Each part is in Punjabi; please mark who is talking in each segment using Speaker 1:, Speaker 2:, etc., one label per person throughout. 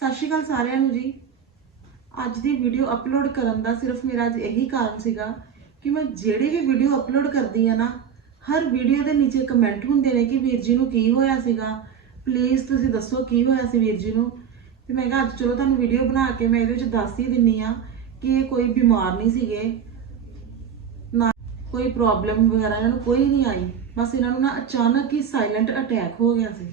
Speaker 1: ਸਤਿ ਸ਼੍ਰੀ ਅਕਾਲ ਸਾਰਿਆਂ ਨੂੰ ਜੀ। ਅੱਜ ਦੀ ਵੀਡੀਓ ਅਪਲੋਡ ਕਰਨ ਦਾ ਸਿਰਫ ਮੇਰਾ ਅੱਜ ਇਹੀ ਕਾਰਨ ਸੀਗਾ ਕਿ ਮੈਂ ਜਿਹੜੀ ਵੀ ਵੀਡੀਓ ਅਪਲੋਡ ਕਰਦੀ ਆ ਨਾ, ਹਰ ਵੀਡੀਓ ਦੇ ਨੀਚੇ ਕਮੈਂਟ ਹੁੰਦੇ ਨੇ ਕਿ ਵੀਰ ਜੀ ਨੂੰ ਕੀ ਹੋਇਆ ਸੀਗਾ। ਪਲੀਜ਼ ਤੁਸੀਂ ਦੱਸੋ ਕੀ ਹੋਇਆ ਸੀ ਵੀਰ ਜੀ ਨੂੰ। ਤੇ ਮੈਂ ਕਿਹਾ, ਅੱਜ ਚਲੋ ਤੁਹਾਨੂੰ ਵੀਡੀਓ ਬਣਾ ਕੇ ਮੈਂ ਇਹਦੇ ਵਿੱਚ ਦੱਸ ਹੀ ਦਿੰਨੀ ਆ ਕਿ ਇਹ ਕੋਈ ਬਿਮਾਰ ਨਹੀਂ ਸੀਗੇ, ਨਾ ਕੋਈ ਪ੍ਰੋਬਲਮ ਵਗੈਰਾ ਇਹਨਾਂ ਨੂੰ ਕੋਈ ਨਹੀਂ ਆਈ। ਬਸ ਇਹਨਾਂ ਨੂੰ ਨਾ ਅਚਾਨਕ ਹੀ ਸਾਇਲੈਂਟ ਅਟੈਕ ਹੋ ਗਿਆ ਸੀ।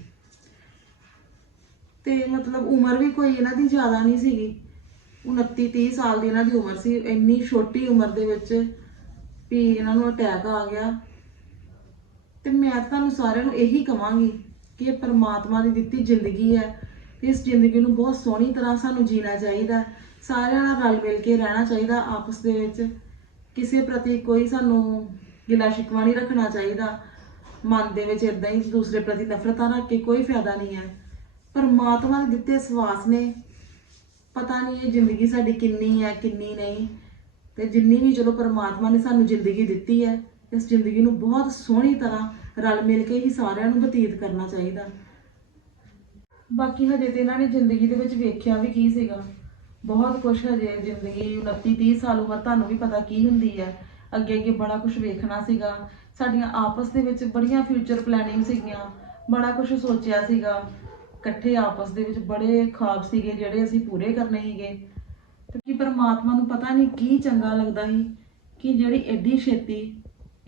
Speaker 1: ਤੇ ਮਤਲਬ ਉਮਰ ਵੀ ਕੋਈ ਇਹਨਾਂ ਦੀ ਜ਼ਿਆਦਾ ਨਹੀਂ ਸੀਗੀ। 29 30 ਸਾਲ ਦੀ ਇਹਨਾਂ ਦੀ ਉਮਰ ਸੀ। ਇੰਨੀ ਛੋਟੀ ਉਮਰ ਦੇ ਵਿੱਚ ਵੀ ਇਹਨਾਂ ਨੂੰ ਅਟੈਕ ਆ ਗਿਆ। ਤੇ ਮੈਂ ਤਾਂ ਤੁਹਾਨੂੰ ਸਾਰਿਆਂ ਨੂੰ ਇਹੀ ਕਵਾਂਗੀ ਕਿ ਇਹ ਪਰਮਾਤਮਾ ਦੀ ਦਿੱਤੀ ਜ਼ਿੰਦਗੀ ਹੈ। ਇਸ ਜ਼ਿੰਦਗੀ ਨੂੰ ਬਹੁਤ ਸੋਹਣੀ ਤਰ੍ਹਾਂ ਸਾਨੂੰ ਜੀਣਾ ਚਾਹੀਦਾ ਸਾਰਿਆਂ ਨਾਲ ਰਲ ਮਿਲ ਕੇ ਰਹਿਣਾ ਚਾਹੀਦਾ ਆਪਸ ਦੇ ਵਿੱਚ। ਕਿਸੇ ਪ੍ਰਤੀ ਕੋਈ ਸਾਨੂੰ ਗਿਲਾ ਸ਼ਿਕਵਾ ਨਹੀਂ ਰੱਖਣਾ ਚਾਹੀਦਾ। ਮਨ ਦੇ ਵਿੱਚ ਇਦਾਂ ਹੀ ਦੂਸਰੇ ਪ੍ਰਤੀ ਨਫ਼ਰਤਾਂ ਰੱਖ ਕੇ ਕੋਈ ਫਾਇਦਾ ਨਹੀਂ ਹੈ। ਪਰਮਾਤਮਾ ਦੇ ਦਿੱਤੇ ਸਵਾਸ ਨੇ। ਪਤਾ ਨਹੀਂ ਇਹ ਜ਼ਿੰਦਗੀ ਸਾਡੀ ਕਿੰਨੀ ਹੈ, ਕਿੰਨੀ ਨਹੀਂ। ਤੇ ਜਿੰਨੀ ਵੀ ਚਲੋ ਪਰਮਾਤਮਾ ਨੇ ਸਾਨੂੰ ਜ਼ਿੰਦਗੀ ਦਿੱਤੀ ਹੈ, ਇਸ ਜ਼ਿੰਦਗੀ ਨੂੰ ਬਹੁਤ ਸੋਹਣੀ ਤਰ੍ਹਾਂ ਰਲ ਮਿਲ ਕੇ ਹੀ ਸਾਰਿਆਂ ਨੂੰ ਬਤੀਤ ਕਰਨਾ ਚਾਹੀਦਾ। ਬਾਕੀ ਹਜੇ ਤੇ ਇਹਨਾਂ ਨੇ ਜ਼ਿੰਦਗੀ ਦੇ ਵਿੱਚ ਵੇਖਿਆ ਵੀ ਕੀ ਸੀਗਾ। ਬਹੁਤ ਕੁਝ ਹਜੇ ਜ਼ਿੰਦਗੀ 29 30 ਸਾਲ ਉਮਰ ਤੁਹਾਨੂੰ ਵੀ ਪਤਾ ਕੀ ਹੁੰਦੀ ਹੈ। ਅੱਗੇ ਅੱਗੇ ਬੜਾ ਕੁਝ ਵੇਖਣਾ ਸੀਗਾ। ਸਾਡੀਆਂ ਆਪਸ ਦੇ ਵਿੱਚ ਬੜੀਆਂ ਫਿਊਚਰ ਪਲੈਨਿੰਗ ਸੀਗੀਆਂ। ਬੜਾ ਕੁਝ ਸੋਚਿਆ ਸੀਗਾ। ਇਕੱਠੇ ਆਪਸ ਦੇ ਵਿੱਚ ਬੜੇ ਖਾਬ ਸੀਗੇ ਜਿਹੜੇ ਅਸੀਂ ਪੂਰੇ ਕਰਨੇ ਸੀਗੇ। ਤੇ ਕੀ ਪਰਮਾਤਮਾ ਨੂੰ ਪਤਾ ਨਹੀਂ ਕੀ ਚੰਗਾ ਲੱਗਦਾ ਸੀ, ਕਿ ਜਿਹੜੀ ਐਡੀ ਛੇਤੀ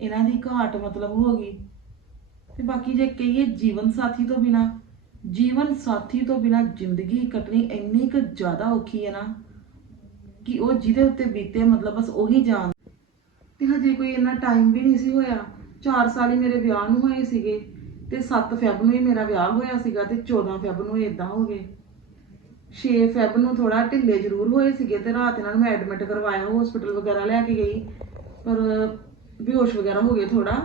Speaker 1: ਇਹਨਾਂ ਦੀ ਘਾਟ ਮਤਲਬ ਹੋ ਗਈ। ਤੇ ਬਾਕੀ ਜੇ ਕਹੀਏ ਜੀਵਨ ਸਾਥੀ ਤੋਂ ਬਿਨਾ, ਜੀਵਨ ਸਾਥੀ ਤੋਂ ਬਿਨਾ ਜ਼ਿੰਦਗੀ ਕੱਟਣੀ ਇੰਨੀ ਕੁ ਜ਼ਿਆਦਾ ਔਖੀ ਹੈ ਨਾ, ਕਿ ਉਹ ਜਿਹਦੇ ਉੱਤੇ ਬੀਤੇ ਮਤਲਬ ਬਸ ਉਹੀ ਜਾਣ ਤੇ ਹਜੇ ਕੋਈ ਇੰਨਾ ਟਾਈਮ ਵੀ ਨਹੀਂ ਸੀ ਹੋਇਆ। 4 ਸਾਲ ਹੀ ਮੇਰੇ ਵਿਆਹ ਨੂੰ ਹੋਏ ਸੀਗੇ। ਤੇ 7 ਫੈਬ ਨੂੰ ਹੀ ਮੇਰਾ ਵਿਆਹ ਹੋਇਆ ਸੀਗਾ ਤੇ 14 ਫੈਬ ਨੂੰ ਇਦਾਂ ਹੋ ਗਏ। 6 ਫੈਬ ਨੂੰ ਥੋੜਾ ਢਿੱਲੇ ਜ਼ਰੂਰ ਹੋਏ ਸੀਗੇ ਤੇ ਰਾਤ ਇਹਨਾਂ ਨੂੰ ਮੈਂ ਐਡਮਿਟ ਕਰਵਾਇਆ ਹਸਪੀਟਲ ਵਗੈਰਾ ਲੈ ਕੇ ਗਈ। ਪਰ ਬੇਹੋਸ਼ ਵਗੈਰਾ ਹੋ ਗਏ ਥੋੜਾ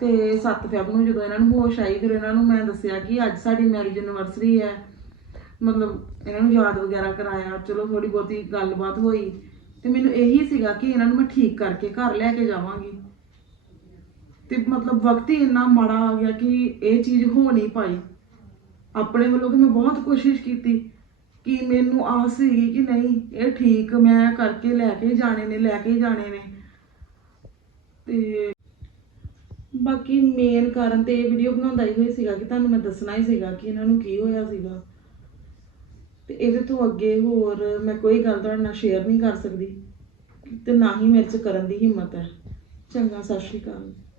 Speaker 1: ਤੇ 7 ਫੈਬ ਨੂੰ ਜਦੋਂ ਇਹਨਾਂ ਨੂੰ ਹੋਸ਼ ਆਈ, ਫਿਰ ਇਹਨਾਂ ਨੂੰ ਮੈਂ ਦੱਸਿਆ ਕਿ ਅੱਜ ਸਾਡੀ ਮੈਰਿਜ ਐਨਵਰਸਰੀ ਹੈ। ਮਤਲਬ ਇਹਨਾਂ ਨੂੰ ਯਾਦ ਵਗੈਰਾ ਕਰਾਇਆ, ਚਲੋ ਥੋੜੀ ਬਹੁਤੀ ਗੱਲਬਾਤ ਹੋਈ ਤੇ ਮੈਨੂੰ ਇਹੀ ਸੀਗਾ ਕਿ ਇਹਨਾਂ ਨੂੰ ਮੈਂ ਠੀਕ ਕਰਕੇ ਘਰ ਲੈ ਕੇ ਜਾਵਾਂਗੀ। ਤੇ ਮਤਲਬ ਵਕਤ ਹੀ ਇੰਨਾ ਮਾੜਾ ਆ ਗਿਆ ਕਿ ਇਹ ਚੀਜ਼ ਹੋ ਨਹੀਂ ਪਾਈ। ਆਪਣੇ ਵੱਲੋਂ ਕਿ ਮੈਂ ਬਹੁਤ ਕੋਸ਼ਿਸ਼ ਕੀਤੀ ਕਿ ਮੈਨੂੰ ਆਸ ਸੀਗੀ ਕਿ ਨਹੀਂ, ਇਹ ਠੀਕ ਮੈਂ ਕਰਕੇ ਲੈ ਕੇ ਜਾਣੇ ਨੇ, ਲੈ ਕੇ ਜਾਣੇ ਨੇ। ਤੇ ਬਾਕੀ ਮੇਨ ਕਾਰਨ ਤੇ ਇਹ ਵੀਡੀਓ ਬਣਾਉਂਦਾ ਹੀ ਹੋਈ ਸੀਗਾ ਕਿ ਤੁਹਾਨੂੰ ਮੈਂ ਦੱਸਣਾ ਹੀ ਸੀਗਾ ਕਿ ਇਹਨਾਂ ਨੂੰ ਕੀ ਹੋਇਆ ਸੀਗਾ। ਤੇ ਇਹਦੇ ਤੋਂ ਅੱਗੇ ਹੋਰ ਮੈਂ ਕੋਈ ਗੱਲ ਤੁਹਾਡੇ ਨਾਲ ਸ਼ੇਅਰ ਨਹੀਂ ਕਰ ਸਕਦੀ ਤੇ ਨਾ ਹੀ ਮੇਰੇ ਚ ਕਰਨ ਦੀ ਹਿੰਮਤ ਹੈ। ਚੰਗਾ, ਸਤਿ ਸ਼੍ਰੀ ਅਕਾਲ।